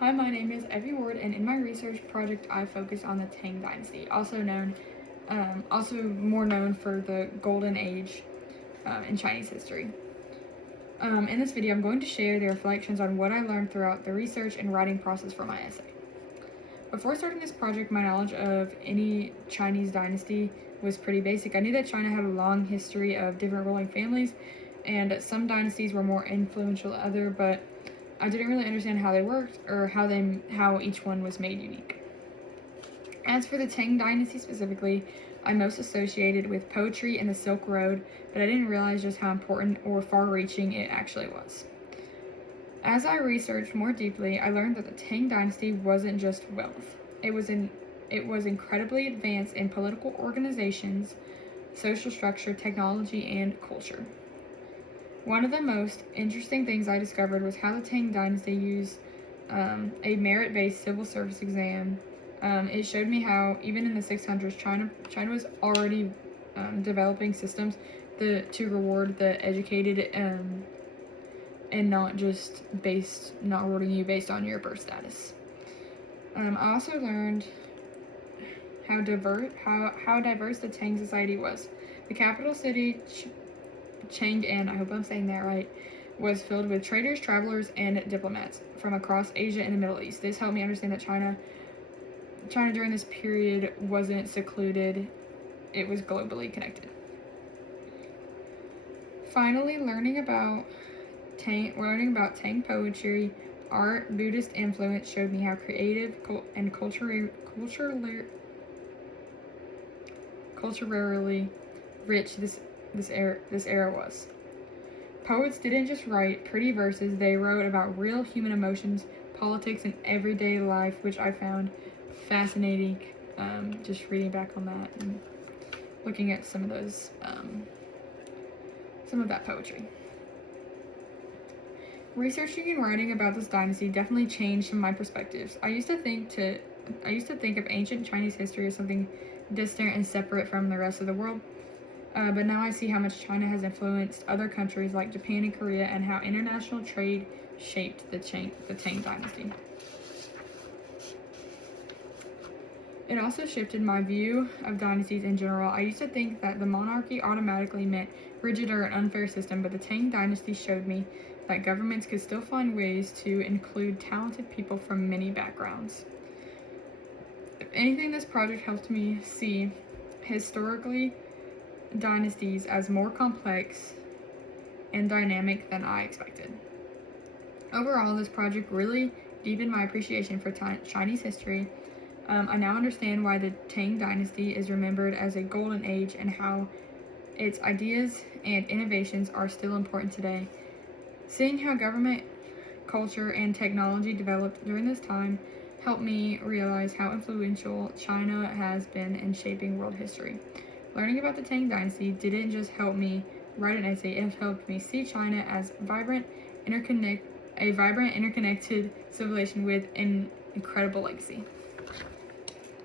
Hi, my name is Evie Ward, and in my research project, I focus on the Tang Dynasty, also more known for the Golden Age in Chinese history. In this video, I'm going to share the reflections on what I learned throughout the research and writing process for my essay. Before starting this project, my knowledge of any Chinese dynasty was pretty basic. I knew that China had a long history of different ruling families, and some dynasties were more influential than others, but I didn't really understand how they worked or how each one was made unique. As for the Tang Dynasty specifically, I'm most associated with poetry and the Silk Road, but I didn't realize just how important or far-reaching it actually was. As I researched more deeply, I learned that the Tang Dynasty wasn't just wealth. It was incredibly advanced in political organizations, social structure, technology, and culture. One of the most interesting things I discovered was how the Tang Dynasty used a merit-based civil service exam. It showed me how, even in the 600s, China was already developing systems to reward the educated and not rewarding you based on your birth status. I also learned how diverse the Tang society was. The capital city, Chang'an, I hope I'm saying that right, was filled with traders, travelers, and diplomats from across Asia and the Middle East. This helped me understand that China during this period wasn't secluded, it was globally connected. Finally, learning about Tang poetry, art, Buddhist influence showed me how creative and culturally rich this era was. Poets didn't just write pretty verses, they wrote about real human emotions, politics, and everyday life, which I found fascinating, just reading back on that and looking at some of that poetry. Researching and writing about this dynasty definitely changed some of my perspectives. I used to think of ancient Chinese history as something distant and separate from the rest of the world. But now I see how much China has influenced other countries like Japan and Korea, and how international trade shaped the Tang Dynasty. It also shifted my view of dynasties in general. I used to think that the monarchy automatically meant rigid or an unfair system, but the Tang Dynasty showed me that governments could still find ways to include talented people from many backgrounds. If anything, this project helped me see historically dynasties as more complex and dynamic than I expected. Overall, this project really deepened my appreciation for Chinese history. I now understand why the Tang Dynasty is remembered as a golden age and how its ideas and innovations are still important today. Seeing how government, culture, and technology developed during this time helped me realize how influential China has been in shaping world history. Learning about the Tang Dynasty didn't just help me write an essay, it helped me see China as a vibrant, interconnected civilization with an incredible legacy.